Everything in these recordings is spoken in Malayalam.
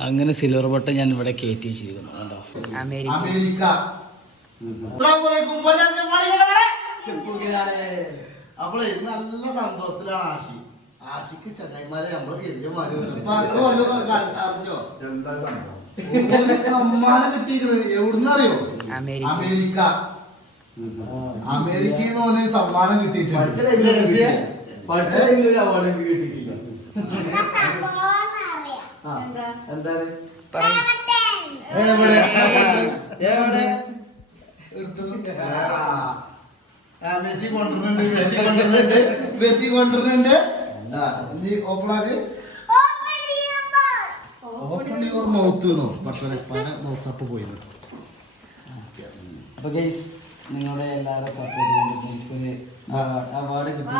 അങ്ങനെ സിൽവർ ബട്ടൺ ഞാൻ ഇവിടെ കയറ്റി വെച്ചിരിക്കുന്നു കണ്ടോ? അമേരിക്ക. അപ്പോളെ നല്ല സന്തോഷത്തിലാണ് ആശി. ആശിക്ക് ചെന്നൈമാരെ നമ്മൾ കരുതിയ സമ്മാനം കിട്ടിയിരിക്കുന്നത് എവിടുന്നറിയോ? അമേരിക്ക. അമേരിക്കയിൽ നിന്ന് ഓനൊരു സമ്മാനം കിട്ടിയിട്ടുണ്ട്. ലേസിയെ? എന്താണ്? എവിടെ? എവിടെ? എടുത്തു? ആ, മെസ്സി കൊണ്ടുവരുന്നുണ്ട് മെസ്സി കൊണ്ടുവരുന്നുണ്ട് മെസ്സി കൊണ്ടുവരുന്നുണ്ട്. ആ നീ ഓപ്പണാക്ക് ഓപ്പൺ യുവർ മൗത്ത് എന്നോ പക്ഷേ പല മൗത്ത് അപ്പ് പോയി. അപ്പൊ ഗൈസ് നിങ്ങളുടെ എല്ലാവരുടെ സപ്പോർട്ട് കൊണ്ട് എനിക്കൊരു അവാർഡ് കിട്ടി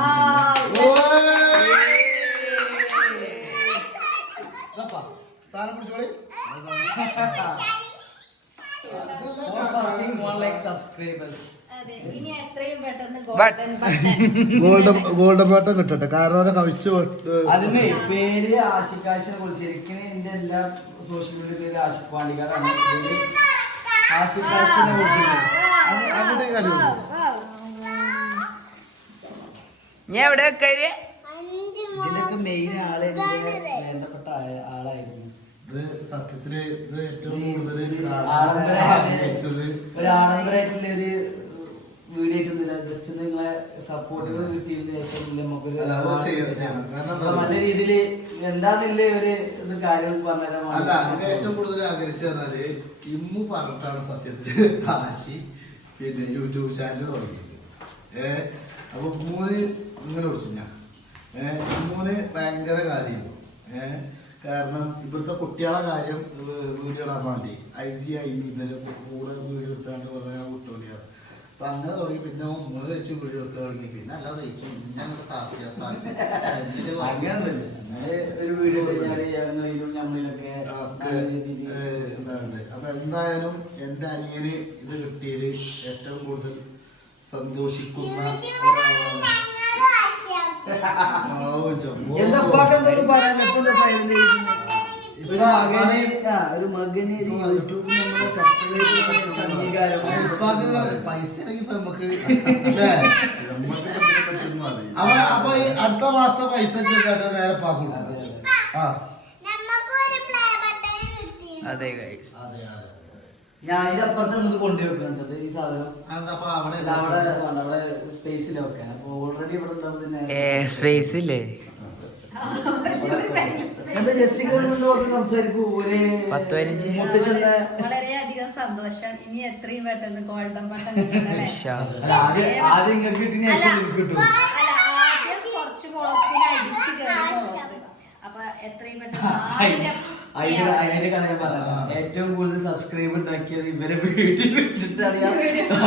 സാധനം പിടിച്ചോളി. സബ്സ്ക്രൈബേഴ്സ് അതെ ഇനി എത്രയും പെട്ടെന്ന് golden button golden golden button കിട്ടട്ടെ. കാരണം അവരെ കവിച്ച് അതിന് പേര് ആശിക്കാശിനെ കുറിച്ച് ശരിക്കും എന്റെ എല്ലാ സോഷ്യൽ മീഡിയ പേര് ആഷിഖ് ആഷിഖ് ആഷിഖാഷിനെ കൊടുക്കുന്നത് ഞാൻ എവിടെ വെക്കാര് ഇതിലൊക്കെ മെയിൻ ആൾ എന്റെ വേണ്ടപ്പെട്ട ആയ- ആളായിരുന്നു. ഇത് സത്യത്തിൽ ഇത് ഏറ്റവും കൂടുതൽ ഒരു വീഡിയോ ജസ്റ്റ് നിങ്ങളെ സപ്പോർട്ടുകൾ നല്ല രീതിയിൽ എന്താന്നില്ല ഒരു ഇത് കാര്യങ്ങൾ അല്ല. ഏറ്റവും കൂടുതൽ ആഗ്രഹിച്ചു പറഞ്ഞാൽ ഇമ്മു പറഞ്ഞിട്ടാണ് സത്യത്തിൽ കാശി പിന്നെ യൂട്യൂബ് ചാനൽ തുടങ്ങിയത്. ഏ? അപ്പൊ മൂന്ന് ഇങ്ങനെ ഏ മൂന്ന് ഭയങ്കര കാര്യമായിരുന്നു ഏഹ് കാരണം ഇവിടുത്തെ കുട്ടികളെ കാര്യം വീടുകളാൻ വേണ്ടി. ഐ സി ഐ ഇന്നലെ കൂടെ വീട് എടുത്താണ്ട് പറഞ്ഞ കുട്ടികളാണ് അപ്പൊ അങ്ങനെ തുടങ്ങി. പിന്നെ മൂന്ന് വെച്ച് വീട് എടുക്കാൻ തുടങ്ങി. പിന്നെ അല്ലാതെ വെച്ചു ഞങ്ങളുടെ ഒരു നല്ല എന്താണ്? അപ്പൊ എന്തായാലും എന്റെ അനിയന് ഇത് കിട്ടിയതിൽ ഏറ്റവും കൂടുതൽ സന്തോഷിക്കുന്ന? ഒരു മകന് യൂട്യൂബിൽ നമ്മളെ സബ്സ്ക്രൈബ് ചെയ്യുന്ന പൈസ നമുക്ക്? അപ്പൊ അടുത്ത മാസത്തെ പൈസ നേരെ പാക്കുള്ളൂ ആ. അതെ അതെ അതെ. ഞാൻ അതിന്റെ അപ്പുറത്ത് നമുക്ക് കൊണ്ടുവെക്കേണ്ടത് ഈ സാധനം. അല്ല, അവിടെ വേണ്ട, അവിടെ സ്പേസിൽ വെക്കാൻ. അപ്പൊ ഓൾറെഡി ഇവിടെ ഉണ്ടാവും സ്പേസ് ഇല്ലേ? എന്താ ജെസ്സിക്ക കൊണ്ട് വന്ന് സംസാരിക്കൂ ഒരു പത്ത് പതിനഞ്ച്. മുത്തച്ഛന്റെ വളരെയധികം സന്തോഷം. ഇനി എത്രയും പെട്ടെന്ന് കിട്ടണല്ലേ ഇൻഷാ അല്ലാ. അല്ല ആദ്യം ആദ്യം നിങ്ങൾക്ക് കിട്ടിയ അല്ല, ശേഷം എനിക്ക് കിട്ടും. അല്ല, ആദ്യം കുറച്ച് ഫോളോസിന് അടിച്ച് കേറി ഫോളോസ് അപ്പൊ എത്രയും പെട്ടെന്ന് ആയിരം അതിന്റെ അതിന്റെ കഥ ഞാൻ പറയാം ഏറ്റവും കൂടുതൽ സബ്സ്ക്രൈബ് ഉണ്ടാക്കിയത് ഇവരെ വീഡിയോ വെച്ചിട്ടാണ്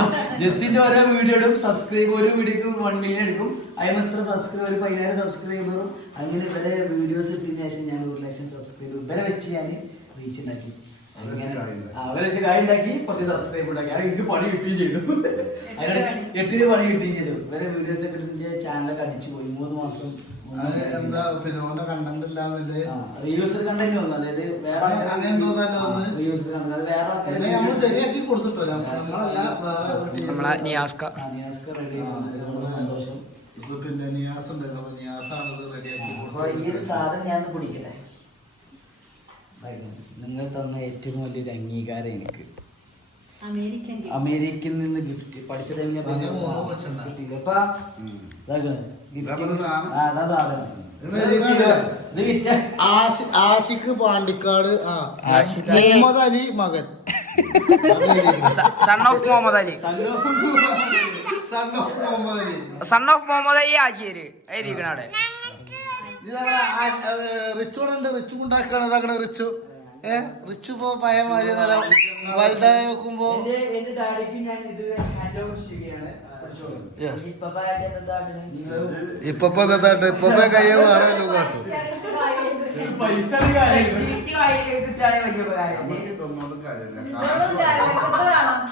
ജസ്റ്റിന്റെ ഓരോ വീഡിയോയും സബ്സ്ക്രൈബ് ഒരു വീഡിയോക്ക് വൺ മില്യൺ എടുക്കും. അതിന് എത്ര സബ്സ്ക്രൈബർ ഒരു പതിനായിരം സബ്സ്ക്രൈബറും അങ്ങനെ ഇവരെ വീഡിയോസ് ഇട്ടതിന് ശേഷം ഞാൻ ഒരു ലക്ഷം സബ്സ്ക്രൈബ് ഇവരെ വെച്ച് ഞാൻ റീച്ച് ഉണ്ടാക്കി. അവരെ വെച്ച് ഉണ്ടാക്കി കുറച്ച് സബ്സ്ക്രൈബ് ഉണ്ടാക്കി. അത് എനിക്ക് പണി കിട്ടുകയും ചെയ്തു. അതിനോട് എട്ടിന് പണി കിട്ടുകയും ചെയ്തു. വേറെ വീഡിയോസ് ഒക്കെ ഇട്ടിട്ട് ചാനലൊക്കെ അടിച്ചു പോയി. മൂന്ന് മാസം കണ്ടന്റ് വന്നു അതായത് വേറെ? റീയൂസർ കണ്ടന്റ് അത് വേറെ ശരിയാക്കി കൊടുത്തിട്ടോ. നമ്മളെ നിയാസ്ക റെഡി ആ, സന്തോഷം. ഇത് പിന്നെ നിയാസ് ഉണ്ടായിരുന്നു അപ്പൊ നിയാസാണ് ഇത് റെഡിയാക്കി ഈ ഒരു സാധനം ഞാൻ കുടിക്കട്ടെ? നിങ്ങൾ തന്ന ഏറ്റവും വലിയൊരു അംഗീകാരം എനിക്ക്. അമേരിക്കയിൽ നിന്ന് ഗിഫ്റ്റ് പഠിച്ച ടൈമിൽ ആഷിഖ് പാണ്ടിക്കാട്. മുഹമ്മദ് അലി മകൻ. Son of Muhammad Ali. Son of Muhammad Ali. Son of Muhammad Ali ആശിയര് എഴുതിക്കണ അവിടെ. റിച്ചു ഉണ്ട്. റിച്ചു ഉണ്ടാക്കാണ് ഇതാക്കണ റിച്ചു? ഏ റിച്ചു ഇപ്പൊ പഴയ മാതിരി വലുതായി നോക്കുമ്പോ എന്റെ ഡാഡിക്ക് ഞാൻ ഇത് ചെയ്യുകയാണ്. ഇപ്പൊ? നിങ്ങൾ ഇപ്പൊ കയ്യ കാട്ടും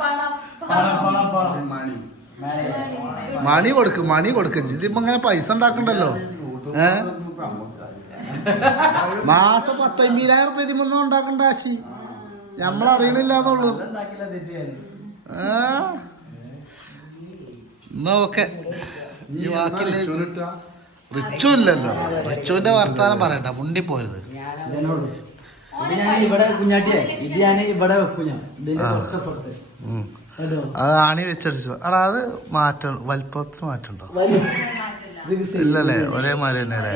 പണം. മണി കൊടുക്കും മണി കൊടുക്കും. ഇതിപ്പോ ഇങ്ങനെ പൈസ ഉണ്ടാക്കണ്ടല്ലോ. മാസം പത്തൊമ്പതിനായിരം റുപ്യ ഇതിമൊന്നും ഉണ്ടാക്കണ്ട ആശി. ഞമ്മളറിയണില്ലാന്നുള്ളൂ എന്നാ ഓക്കെ. ഈ വാക്കിൽ റിച്ചു ഇല്ലല്ലോ. റിച്ചുവിന്റെ വർത്താനം പറയണ്ട മുണ്ടി പോരുത്. ഇവിടെ വെക്കും ഞാൻ. അത് ആണി വെച്ചടിച്ചു. അടാ അത് മാറ്റം വലിപ്പത്ത് മാറ്റണ്ടോ. ഇല്ലല്ലേ? ഒരേ മാതിരി തന്നെ അല്ലേ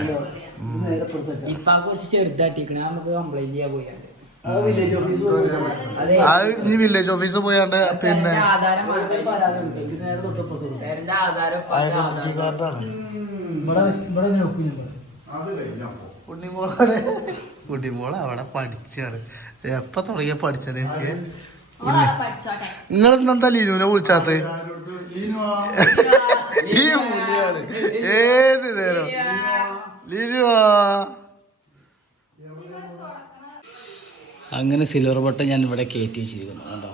ഇപ്പൊ കുറച്ച് നമുക്ക് കംപ്ലൈന്റ് ചെയ്യാൻ. അതെ. ഇനി വില്ലേജ് ഓഫീസ് പോയാണ്ട് പിന്നെ. ഉണ്ണിമോളാണ് ഉണ്ണിമോൾ അവിടെ പഠിച്ചാണ്. എപ്പൊ തുടങ്ങിയ പഠിച്ചത് നിങ്ങൾ എന്താ ലീനുവിനെ വിളിച്ചാത്ത? ഈ ഏത് നേരം? ലീനുവാ അങ്ങനെ സിൽവർ ബട്ടൺ ഞാൻ ഇവിടെ കയറ്റി വെച്ചിരിക്കുന്നു. കണ്ടോ?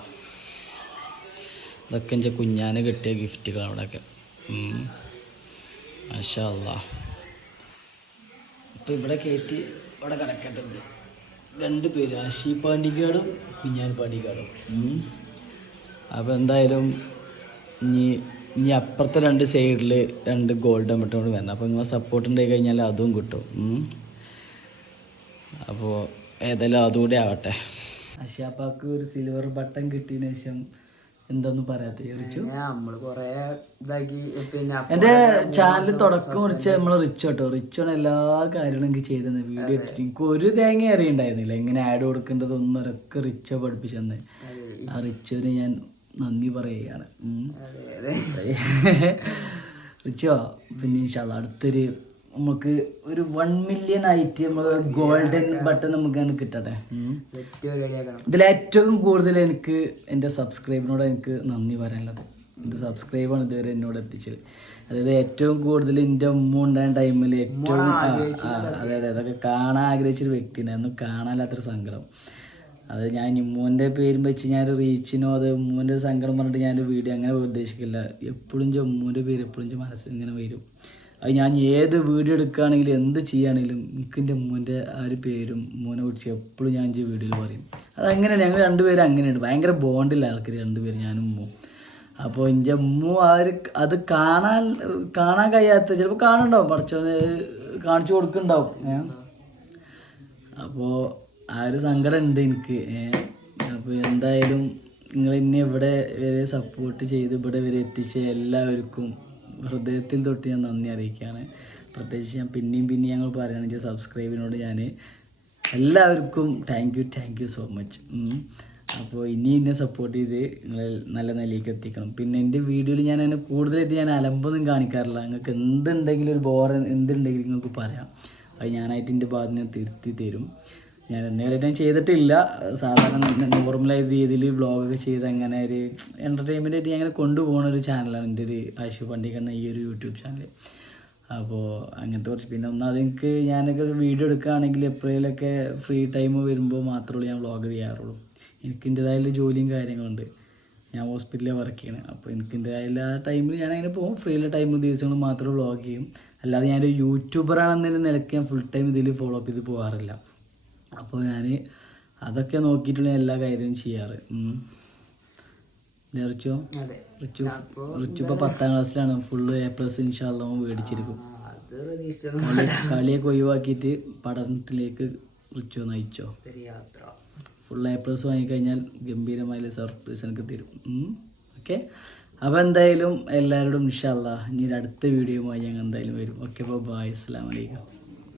ഇതൊക്കെ എന്റെ കുഞ്ഞാന് കിട്ടിയ ഗിഫ്റ്റുകൾ അവിടെയൊക്കെ മാഷാ അല്ലാ ഇപ്പം ഇവിടെ കയറ്റി ഇവിടെ കിടക്കേണ്ടത് രണ്ട് പേര് ആശി പാണ്ടിക്കാടും കുഞ്ഞാൻ പാണ്ടിക്കാടും. അപ്പോൾ എന്തായാലും ഇനി ഇനി അപ്പുറത്തെ രണ്ട് സൈഡിൽ രണ്ട് ഗോൾഡ് ബട്ടൺ കൂടി വരണം. അപ്പോൾ നിങ്ങൾ സപ്പോർട്ട് ഉണ്ടായി കഴിഞ്ഞാൽ അതും കിട്ടും. അപ്പോൾ ഏതായാലും അതുകൂടി ആവട്ടെ. അഷാപ്പാക്ക് ഒരു സിൽവർ ബട്ടൺ കിട്ടിയതിന് ശേഷം എന്തൊന്നും പറയാത്ത? റിച്ചു? നമ്മൾ കൊറേ ഇതാക്കി. പിന്നെ എന്റെ ചാനൽ തുടക്കം കുറിച്ച് നമ്മൾ റിച്ച് കേട്ടോ. റിച്ചാണ് എല്ലാ കാര്യങ്ങളും എനിക്ക് ചെയ്തത്. വീഡിയോ എഡിറ്റിംഗ് എനിക്ക് ഒരു തേങ്ങ അറിയണ്ടായിരുന്നില്ല. എങ്ങനെ ആഡ് കൊടുക്കേണ്ടതൊന്നും ഒരൊക്കെ റിച്ചോ പഠിപ്പിച്ചെന്ന്. ആ റിച്ചോന് ഞാൻ നന്ദി പറയുകയാണ്. റിച്ചോ പിന്നെ ഇൻഷാല്ല അടുത്തൊരു നമുക്ക് ഒരു വൺ മില്യൺ ആയിട്ട് നമ്മൾ ഗോൾഡൻ ബട്ടൺ നമുക്ക് കിട്ടട്ടെ. ഇതിൽ ഏറ്റവും ഇതിലേറ്റവും കൂടുതൽ എനിക്ക് എന്റെ സബ്സ്ക്രൈബിനോട് എനിക്ക് നന്ദി പറയാനുള്ളത്. എന്റെ സബ്സ്ക്രൈബാണ് ഇതുവരെ എന്നോട് എത്തിച്ചത്. അതായത് ഏറ്റവും കൂടുതൽ എന്റെ ഉമ്മ ഉണ്ടായ ടൈമിൽ ഏറ്റവും അതെ അതെ അതൊക്കെ കാണാൻ ആഗ്രഹിച്ചൊരു വ്യക്തിനെ ഒന്നും കാണാനില്ലാത്തൊരു സങ്കടം. അത് ഞാൻ ഇമ്മൂന്റെ പേരും വെച്ച് ഞാൻ റീച്ചിനോ അത് ഉമ്മൂന്റെ സങ്കടം പറഞ്ഞിട്ട് ഞാൻ വീഡിയോ അങ്ങനെ ഉദ്ദേശിക്കില്ല. എപ്പോഴും ഉമ്മൂന്റെ പേര് എപ്പോഴും മനസ്സിൽ ഇങ്ങനെ വരും. അത് ഞാൻ ഏത് വീഡിയോ എടുക്കുകയാണെങ്കിലും എന്ത് ചെയ്യുകയാണെങ്കിലും എനിക്ക് എന്റെ ഉമ്മൂന്റെ ആ ഒരു പേരും ഉമ്മൂനെ കുറിച്ച് എപ്പോഴും ഞാൻ ചെയ്യും വീഡിയോയിൽ പറയും. അതങ്ങനെയാണ് ഞങ്ങൾ രണ്ടുപേരും അങ്ങനെയുണ്ട്. ഭയങ്കര ബോണ്ടില്ല ആൾക്കാർ രണ്ടുപേരും ഞാനും ഉമ്മും. അപ്പോൾ എന്റെ ഉമ്മു ആ ഒരു അത് കാണാൻ കാണാൻ കഴിയാത്ത ചിലപ്പോൾ കാണുന്നുണ്ടാവും. പഠിച്ചവന് കാണിച്ചു കൊടുക്കുന്നുണ്ടാവും. അപ്പോൾ ആ ഒരു സങ്കടം ഉണ്ട് എനിക്ക് അപ്പോൾ എന്തായാലും നിങ്ങൾ ഇന്നെ ഇവിടെ വരെ സപ്പോർട്ട് ചെയ്ത് ഇവിടെ വരെ എത്തിച്ച എല്ലാവർക്കും ഹൃദയത്തിൽ തൊട്ട് ഞാൻ നന്ദി അറിയിക്കുകയാണ്. പ്രത്യേകിച്ച് ഞാൻ പിന്നെയും പിന്നെയും ഞങ്ങൾ പറയുകയാണെങ്കിൽ സബ്സ്ക്രൈബിനോട് ഞാൻ എല്ലാവർക്കും thank you thank you so much അപ്പോൾ ഇനി എന്നെ സപ്പോർട്ട് ചെയ്ത് നിങ്ങൾ നല്ല നിലയിലേക്ക് എത്തിക്കണം. പിന്നെ എന്റെ വീഡിയോയിൽ ഞാൻ അതിനെ കൂടുതലായിട്ട് ഞാൻ അലമ്പൊന്നും കാണിക്കാറില്ല. നിങ്ങൾക്ക് എന്തുണ്ടെങ്കിലും ഒരു ബോർ എന്തുണ്ടെങ്കിലും നിങ്ങൾക്ക് പറയാം. അത് ഞാനായിട്ട് എന്റെ ഭാഗത്ത് ഞാൻ തിരുത്തി തരും. ഞാൻ ഞാൻ ചെയ്തിട്ടില്ല. സാധാരണ നോർമലായ രീതിയിൽ വ്ളോഗൊക്കെ ചെയ്ത് അങ്ങനെ ഒരു എന്റർടൈൻമെന്റ് ആയിട്ട് അങ്ങനെ കൊണ്ടുപോകുന്ന ഒരു ചാനലാണ് എന്റെ ഒരു ആശു പണ്ടിക്കുന്ന ഈ ഒരു യൂട്യൂബ് ചാനൽ അപ്പോൾ അങ്ങനത്തെ കുറച്ച് പിന്നെ ഒന്നാമത് എനിക്ക് ഞാനൊക്കെ ഒരു വീഡിയോ എടുക്കുകയാണെങ്കിൽ എപ്പോഴേലൊക്കെ ഫ്രീ ടൈം വരുമ്പോൾ മാത്രമേ ഞാൻ വ്ളോഗ് ചെയ്യാറുള്ളൂ. എനിക്ക് എന്റെതായുള്ള ജോലിയും കാര്യങ്ങളുണ്ട്. ഞാൻ ഹോസ്പിറ്റലിൽ വർക്ക് ചെയ്യണം. അപ്പോൾ എനിക്ക് എന്റെതായുള്ള ആ ടൈമിൽ ഞാൻ അങ്ങനെ പോകും. ഫ്രീയുള്ള ടൈമിൽ ദിവസങ്ങൾ മാത്രമേ വ്ളോഗ് ചെയ്യും. അല്ലാതെ ഞാനൊരു യൂട്യൂബറാണെന്നതിന് നിലയ്ക്ക് ഞാൻ ഫുൾ ടൈം ഇതിൽ ഫോളോ അപ്പ് ചെയ്ത് പോകാറില്ല. അപ്പോൾ ഞാൻ അതൊക്കെ നോക്കിയിട്ടുള്ള എല്ലാ കാര്യവും ചെയ്യാറ്. റിച്ചോ? റിച്ചു റിച്ചു ഇപ്പോൾ പത്താം ക്ലാസ്സിലാണ്. ഫുള്ള് എ പ്ലസ് ഇൻഷാല്ല മേടിച്ചിരിക്കും. കളിയൊക്കെ ഒഴിവാക്കിയിട്ട് പഠനത്തിലേക്ക് റിച്ചു നയിച്ചോ ഫുൾ എ പ്ലസ് വാങ്ങിക്കഴിഞ്ഞാൽ ഗംഭീരമായ സർപ്രൈസ് എനിക്ക് തരും. ഓക്കെ. അപ്പോൾ എന്തായാലും എല്ലാവരോടും ഇൻഷാല്ല ഇനി അടുത്ത വീഡിയോയുമായി ഞങ്ങൾ എന്തായാലും വരും. ഓക്കെ അപ്പോൾ ബായ്. അസ്സാം വലൈക്കും